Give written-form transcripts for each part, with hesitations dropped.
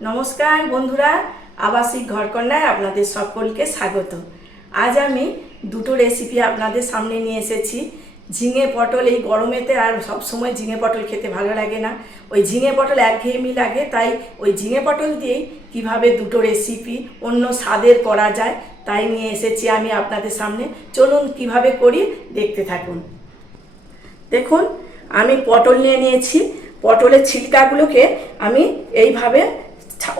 নমস্কার বন্ধুরা, আবাসিক ঘরকন্যায় আপনাদের সকলকে স্বাগত। আজ আমি দুটো রেসিপি আপনাদের সামনে নিয়ে এসেছি। ঝিঙে পটল, এই গরমেতে আর সব সময় ঝিঙে পটল খেতে ভালো লাগে না, ওই ঝিঙে পটল একঘেয়েমি লাগে, তাই ওই ঝিঙে পটল দিয়েই কিভাবে দুটো রেসিপি অন্য স্বাদের করা যায় তাই নিয়ে এসেছি আমি আপনাদের সামনে। চলুন কিভাবে করি দেখতে থাকুন। দেখুন, আমি পটল নিয়ে নিয়েছি। পটলের ছিলকাগুলোকে আমি এইভাবে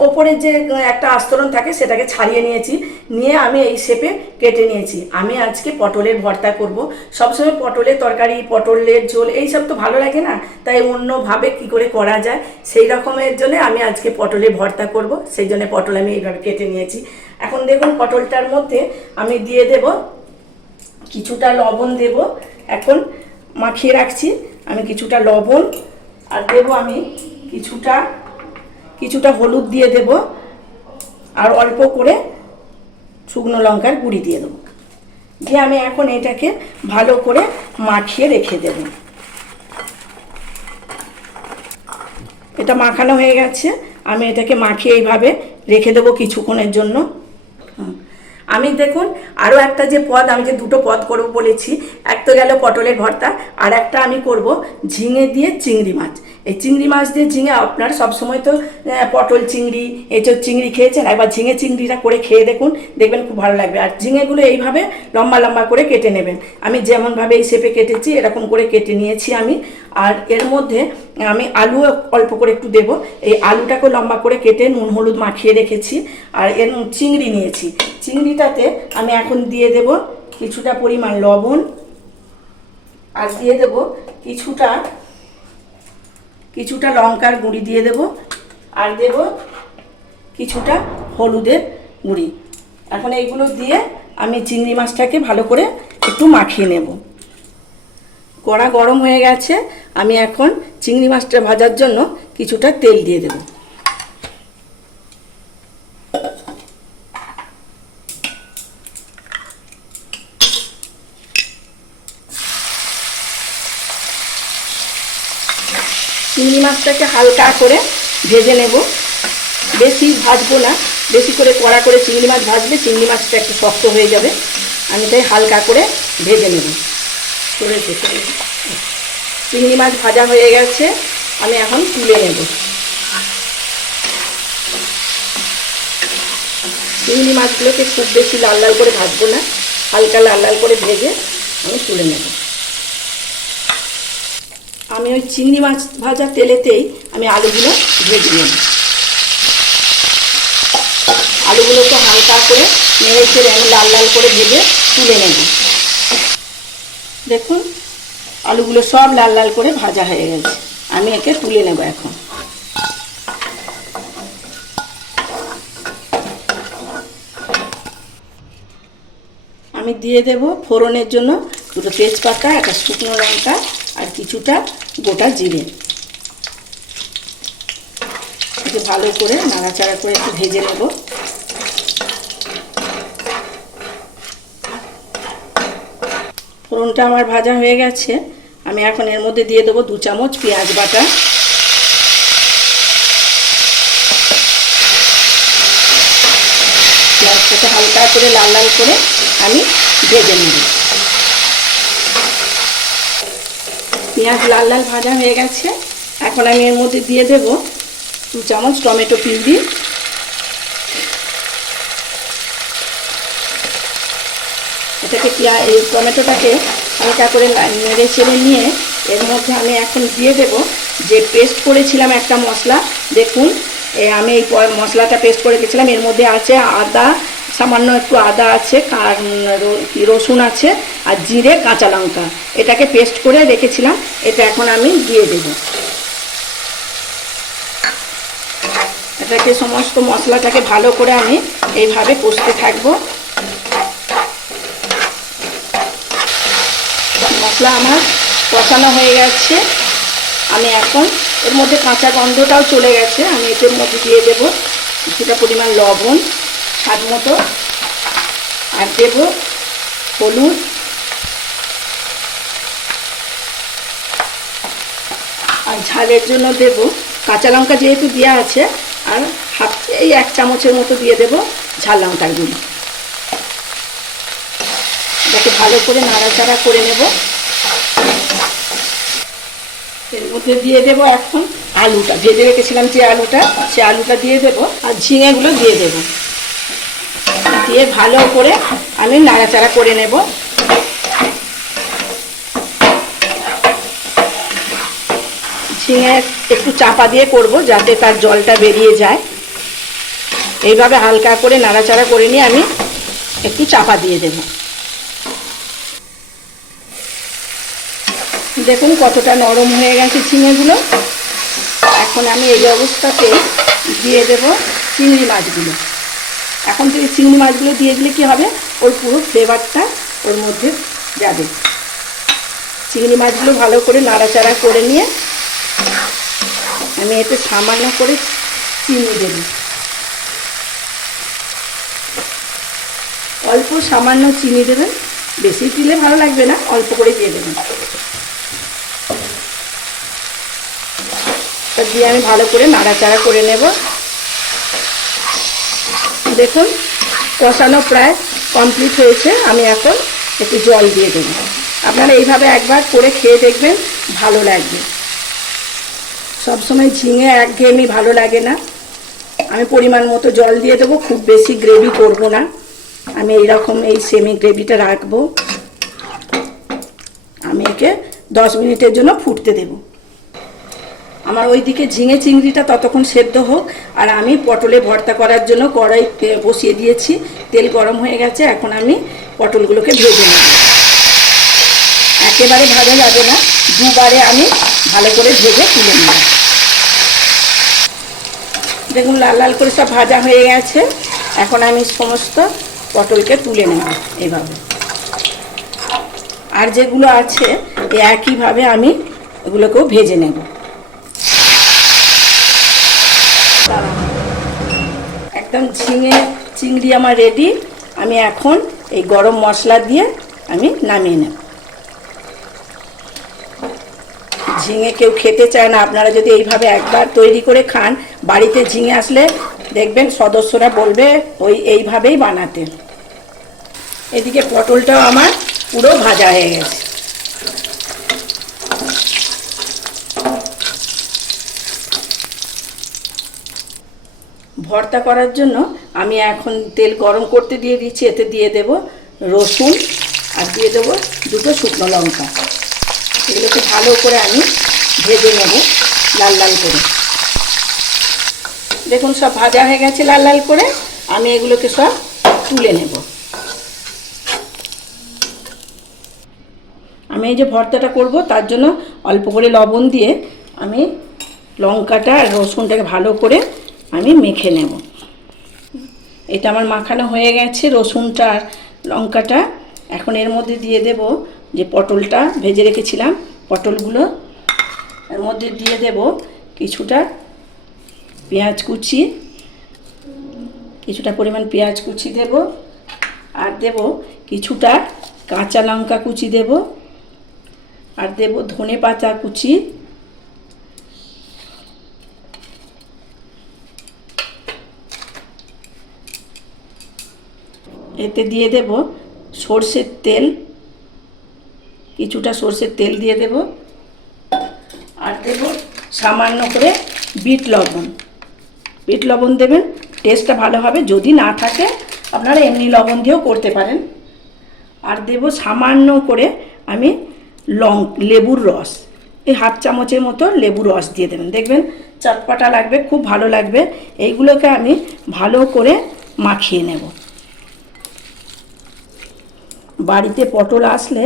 ওপরের যে একটা আস্তরণ থাকে সেটাকে ছাড়িয়ে নিয়েছি, নিয়ে আমি এই শেপে কেটে নিয়েছি। আমি আজকে পটলের ভর্তা করব। সবসময় পটলের তরকারি, পটলের ঝোল এইসব তো ভালো লাগে না, তাই অন্যভাবে কি করে করা যায় সেই রকমের জন্য আমি আজকে পটলের ভর্তা করব। সেই জন্য পটল আমি এইভাবে কেটে নিয়েছি। এখন দেখুন, পটলটার মধ্যে আমি দিয়ে দেব কিছুটা লবণ, দেব এখন মাখিয়ে রাখছি আমি কিছুটা লবণ, আর দেব আমি কিছুটা হলুদ দিয়ে দেব, আর অল্প করে শুকনো লঙ্কার গুঁড়ি দিয়ে দেবো। দিয়ে আমি এখন এটাকে ভালো করে মাখিয়ে রেখে দেব। এটা মাখানো হয়ে গেছে, আমি এটাকে মাখিয়ে এইভাবে রেখে দেবো কিছুক্ষণের জন্য। আমি দেখুন আরও একটা যে পদ, আমি যে দুটো পদ করব বলেছি, এক তো গেল পটলের ভর্তা, আর একটা আমি করব ঝিঙে দিয়ে চিংড়ি মাছ। এই চিংড়ি মাছ দিয়ে ঝিঙে, আপনারা সবসময় তো পটল চিংড়ি, এঁচোড় চিংড়ি খেয়েছেন, একবার ঝিঙে চিংড়িটা করে খেয়ে দেখুন, দেখবেন খুব ভালো লাগবে। আর ঝিঙেগুলো এইভাবে লম্বা লম্বা করে কেটে নেবেন। আমি যেমনভাবে এই শেপে কেটেছি এরকম করে কেটে নিয়েছি আমি। আর এর মধ্যে আমি আলু অল্প করে একটু দেব। এই আলুটাকে লম্বা করে কেটে নুন হলুদ মাখিয়ে রেখেছি। আর এর চিংড়ি নিয়েছি, চিংড়িটাতে আমি এখন দিয়ে দেব কিছুটা পরিমাণ লবণ, আর দিয়ে দেব কিছুটা লঙ্কার গুঁড়ি দিয়ে দেব, আর দেব কিছুটা হলুদের গুঁড়ি। এখন এইগুলো দিয়ে আমি চিংড়ি মাছটাকে ভালো করে একটু মাখিয়ে নেব। কড়া গরম হয়ে গেছে, আমি এখন চিংড়ি মাছটা ভাজার জন্য কিছুটা তেল দিয়ে দেব। চিংড়ি মাছটাকে হালকা করে ভেজে নেব, বেশি ভাজবো না, বেশি করে কড়া করে চিংড়ি মাছ ভাজলে চিংড়ি মাছটা একটু শক্ত হয়ে যাবে। আমি তাই হালকা করে ভেজে নেব। চিংড়ি মাছ ভাজা হয়ে গেছে, আমি এখন তুলে নেব। চিংড়ি মাছগুলোকে খুব বেশি লাল লাল করে ভাজবো না, হালকা লাল লাল করে ভেজে আমি তুলে নেব। আমি ওই চিংড়ি মাছ ভাজা তেলেতেই আমি আলুগুলো ভেজে নেব। আলুগুলোকে হালকা করে নেড়ে চেড়ে আমি লাল লাল করে ভেজে তুলে নেব। দেখুন, আলুগুলো সব লাল লাল করে ভাজা হয়ে গেছে, আমি একে তুলে নেব। এখন আমি দিয়ে দেব ফোড়নের জন্য দুটো তেজপাতা, একটা শুকনো লঙ্কা, আর কিছুটা গোটা জিরে। একটু ভালো করে নাড়াচাড়া করে একটু ভেজে নেব। ফোড়নটা আমার ভাজা হয়ে গেছে, আমি এখন এর মধ্যে দিয়ে দেবো 2 চামচ পেঁয়াজ বাটা। পেঁয়াজটাকে হালকা করে লাল লাল করে আমি ভেজে নেব। পেঁয়াজ লাল লাল ভাজা হয়ে গেছে, এখন আমি এর মধ্যে দিয়ে দেব 2 চামচ টমেটো পিউরি। এটাকে এই টমেটোটাকে হালকা করে নেড়ে চেড়ে নিয়ে এর মধ্যে আমি এখন দিয়ে দেব যে পেস্ট করেছিলাম একটা মশলা। দেখুন, আমি এই মশলাটা পেস্ট করে রেখেছিলাম, এর মধ্যে আছে আদা, সামান্য একটু আদা আছে, রসুন আছে, আর জিরে, কাঁচা লঙ্কা, এটাকে পেস্ট করে রেখেছিলাম। এটা এখন আমি দিয়ে দেব। এটাকে সমস্ত মশলাটাকে ভালো করে আমি এইভাবে কষতে থাকবো। মশলা আমার কষানো হয়ে গেছে, আমি এখন এর মধ্যে কাঁচা গন্ধটাও চলে গেছে। আমি এটার মধ্যে দিয়ে দেব কিছুটা পরিমাণ লবণ স্বাদ মতো, আর দেব হলুদ, আর ঝালের জন্য দেব কাঁচা লঙ্কা, যেহেতু দেওয়া আছে আর এই 1 চামচের মতো দিয়ে দেবো ঝাল লঙ্কার গুঁড়ো। এটাকে ভালো করে নাড়াচাড়া করে নেব। এর মধ্যে দিয়ে দেবো এখন আলুটা, ভেজে রেখেছিলাম যে আলুটা, সে আলুটা দিয়ে দেবো আর ঝিঙেগুলো দিয়ে দেবো। দিয়ে ভালো করে আমি নাড়াচাড়া করে নেব। ঝিঙে একটু চাপা দিয়ে করব যাতে তার জলটা বেরিয়ে যায়। এইভাবে হালকা করে নাড়াচাড়া করে নিয়ে আমি একটু চাপা দিয়ে দেব। দেখুন কতটা নরম হয়ে গেছে ঝিঙেগুলো। এখন আমি এই অবস্থাতে দিয়ে দেব চিংড়ি মাছগুলো। এখন থেকে চিংড়ি মাছগুলো দিয়ে দিলে কি হবে, ওর পুরো ফ্লেভারটা ওর মধ্যে যাবে। চিংড়ি মাছগুলো ভালো করে নাড়াচাড়া করে নিয়ে আমি এতে সামান্য করে চিনি দেব। অল্প সামান্য চিনি দেবেন, বেশি দিলে ভালো লাগবে না, অল্প করে দিয়ে দেবেন। তা দিয়ে আমি ভালো করে নাড়াচাড়া করে নেব। দেখুন কষানো প্রায় কমপ্লিট হয়েছে। আমি এখন একটু জল দিয়ে দেব। আপনারা এইভাবে একবার করে খেয়ে দেখবেন, ভালো লাগবে। সবসময় ঝিঙে একঘেয়েমি ভালো লাগে না। আমি পরিমাণ মতো জল দিয়ে দেবো, খুব বেশি গ্রেভি করব না। আমি এইরকম এই সেমি গ্রেভিটা রাখবো। আমি একে 10 মিনিটের জন্য ফুটতে দেব। আমার ওইদিকে ঝিঙে চিংড়িটা ততক্ষণ সেদ্ধ হোক, আর আমি পটলে ভর্তা করার জন্য কড়াই বসিয়ে দিয়েছি। তেল গরম হয়ে গেছে, এখন আমি পটলগুলোকে ভেজে নেব। একেবারে ভাজা যাবে না, দুবারে আমি ভালো করে ভেজে তুলে নেব। দেখুন লাল লাল করে সব ভাজা হয়ে গেছে। এখন আমি সমস্ত পটলকে তুলে নেব এইভাবে। আর যেগুলো আছে একইভাবে আমি এগুলোকেও ভেজে নেব। একদম ঝিঙে চিংড়ি আমার রেডি। আমি এখন এই গরম মশলা দিয়ে আমি নামিয়ে নেব। ঝিঙে কেউ খেতে চায় না, আপনারা যদি এইভাবে একবার তৈরি করে খান, বাড়িতে ঝিঙে আসলে দেখবেন সদস্যরা বলবে এইভাবেই বানাতে। এদিকে পটলটাও আমার পুরো ভাজা হয়ে গেছে। ভর্তা করার জন্য আমি এখন তেল গরম করতে দিয়ে দিচ্ছি। এতে দিয়ে দেব রসুন আর দিয়ে দেবো 2টো শুকনো লঙ্কা। এগুলোকে ভালো করে আমি ভেজে নেব লাল লাল করে। দেখুন সব ভাজা হয়ে গেছে লাল লাল করে। আমি এগুলোকে সব তুলে নেব। আমি এই যে ভর্তাটা করব তার জন্য অল্প করে লবণ দিয়ে আমি লঙ্কাটা আর রসুনটাকে ভালো করে আমি মেখে নেব। এটা আমার মাখানো হয়ে গেছে রসুনটা আর লঙ্কাটা। এখন এর মধ্যে দিয়ে দেব যে পটলটা ভেজে রেখেছিলাম, পটলগুলো এর মধ্যে দিয়ে দেব কিছুটা পেঁয়াজ কুচি, কিছুটা পরিমাণ পেঁয়াজ কুচি দেব, আর দেব কিছুটা কাঁচা লঙ্কা কুচি দেব, আর দেব ধনে পাতা কুচি, এতে দিয়ে দেব সরষের তেল, কিছুটা সরষের তেল দিয়ে দেব, আর দেব সামান্য করে বিট লবণ। বিট লবণ দেবেন, টেস্টটা ভালো হবে। যদি না থাকে আপনারা এমনি লবণ দিয়েও করতে পারেন। আর দেব সামান্য করে আমি লেবুর রস, এই হাফ চামচের মতো লেবুর রস দিয়ে দেবেন। দেখবেন চটপাটা লাগবে, খুব ভালো লাগবে। এইগুলোকে আমি ভালো করে মাখিয়ে নেব। বাড়িতে পটল আসলে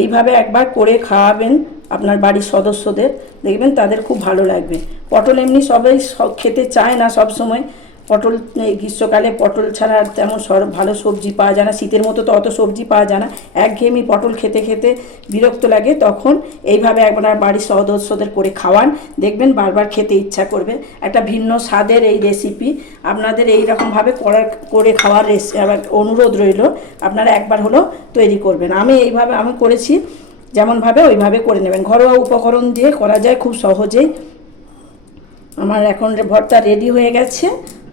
এইভাবে একবার করে খাওয়াবেন আপনার বাড়ির সদস্যদের, দেখবেন তাদের খুব ভালো লাগবে। পটল এমনি সবাই খেতে চায় না সব সময়। পটল গ্রীষ্মকালে পটল ছাড়া তেমন ভালো সবজি পাওয়া যায় না, শীতের মতো তো অত সবজি পাওয়া যায় না। একঘেয়েমি পটল খেতে খেতে বিরক্ত লাগে, তখন এইভাবে একবার বাড়ির সদস্যদের করে খাওয়ান, দেখবেন বারবার খেতে ইচ্ছা করবে। একটা ভিন্ন স্বাদের এই রেসিপি আপনাদের এইরকমভাবে করে খাওয়ার অনুরোধ রইল। আপনারা একবার হলেও তৈরি করবেন। আমি করেছি, যেমনভাবে ওইভাবে করে নেবেন। ঘরোয়া উপকরণ দিয়ে করা যায় খুব সহজেই। আমার এখন ভর্তা রেডি হয়ে গেছে,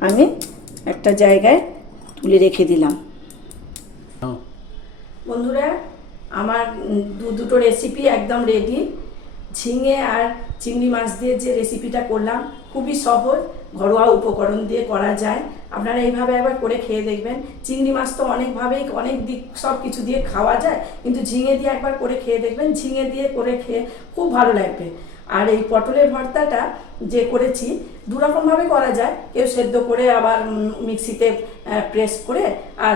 আমি একটা জায়গায় তুলে রেখে দিলাম। বন্ধুরা, আমার দুটো রেসিপি একদম রেডি। ঝিঙে আর চিংড়ি মাছ দিয়ে যে রেসিপিটা করলাম খুবই সহজ, ঘরোয়া উপকরণ দিয়ে করা যায়। আপনারা এইভাবে একবার করে খেয়ে দেখবেন। চিংড়ি মাছ তো অনেকভাবেই অনেক দিক সব কিছু দিয়ে খাওয়া যায়, কিন্তু ঝিঙে দিয়ে একবার করে খেয়ে দেখবেন। ঝিঙে দিয়ে করে খেয়ে খুব ভালো লাগবে। আর এই পটলের ভর্তাটা যে করেছি দুরকমভাবে করা যায়। কেউ সেদ্ধ করে আবার মিক্সিতে প্রেস করে আর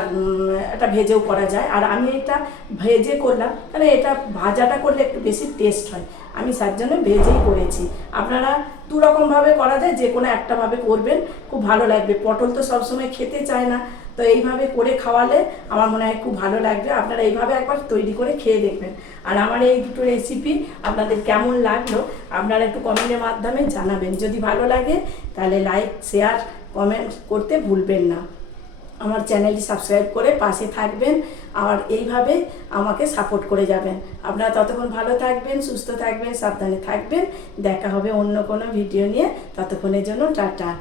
এটা ভেজেও করা যায়। আর আমি এটা ভেজে করলাম, কারণ এটা ভাজাটা করলে একটু বেশি টেস্ট হয়, আমি তার জন্য ভেজেই করেছি। আপনারা দুরকমভাবে করা যায়, যে কোনো একটাভাবে করবেন, খুব ভালো লাগবে। পটল তো সবসময় খেতে চায় না, তো এইভাবে করে খাওয়ালে আমার মনে হয় খুব ভালো লাগবে। আপনারা এইভাবে একবার তৈরি করে খেয়ে দেখবেন। আর আমার এই দুটো রেসিপি আপনাদের কেমন লাগলো আপনারা একটু কমেন্টের মাধ্যমে জানাবেন। যদি ভালো লাগে তাহলে লাইক, শেয়ার, কমেন্ট করতে ভুলবেন না। আমার চ্যানেলটি সাবস্ক্রাইব করে পাশে থাকবেন, আর এইভাবে আমাকে সাপোর্ট করে যাবেন। আপনারা ততক্ষণ ভালো থাকবেন, সুস্থ থাকবেন, সাবধানে থাকবেন। দেখা হবে অন্য কোনো ভিডিও নিয়ে। ততক্ষণের জন্য টাটা।